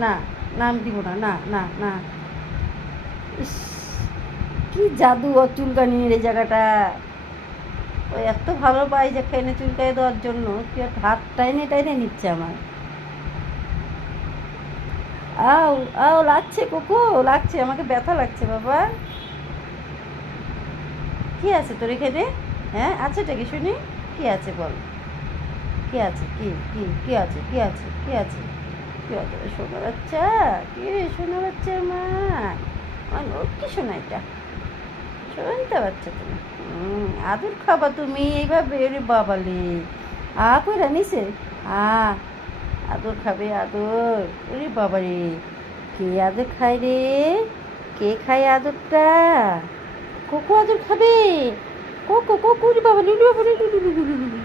না না আমি দিব না, না না না। ইস, কি জাদু ওর চুলকানির এই জায়গাটা। ও এত ভালো পাই যে এনে চুলকাই দেওয়ার জন্য, কি ওর হাত টাইনে টাইনে নিচ্ছে আমার। আও আও লাগছে কোকো, লাগছে, আমাকে ব্যথা লাগছে বাবা। কি আছে তোর এখানে? হ্যাঁ আছেটা কি শুনি? কি আছে বল? কি আছে? কি কি কি আছে? কি আছে? কি আছে? কি আছে? শোনা বাচ্চা, কি শোনা বাচ্চার মা? আমার কি শোনা এটা? শুনতে পাচ্ছ তুমি? আদর খাবা তুমি এইভাবে? রে বাবালে, কইরা নিছে। আ আদর খাবে, আদর। ওরে বাবারে, কে আদর খায় রে? কে খায় আদরটা? কোকো আদর খাবে? কোকো কোকো, রে বাবা, লুলু বাবা, লুলু লুলু লুলু লুলু।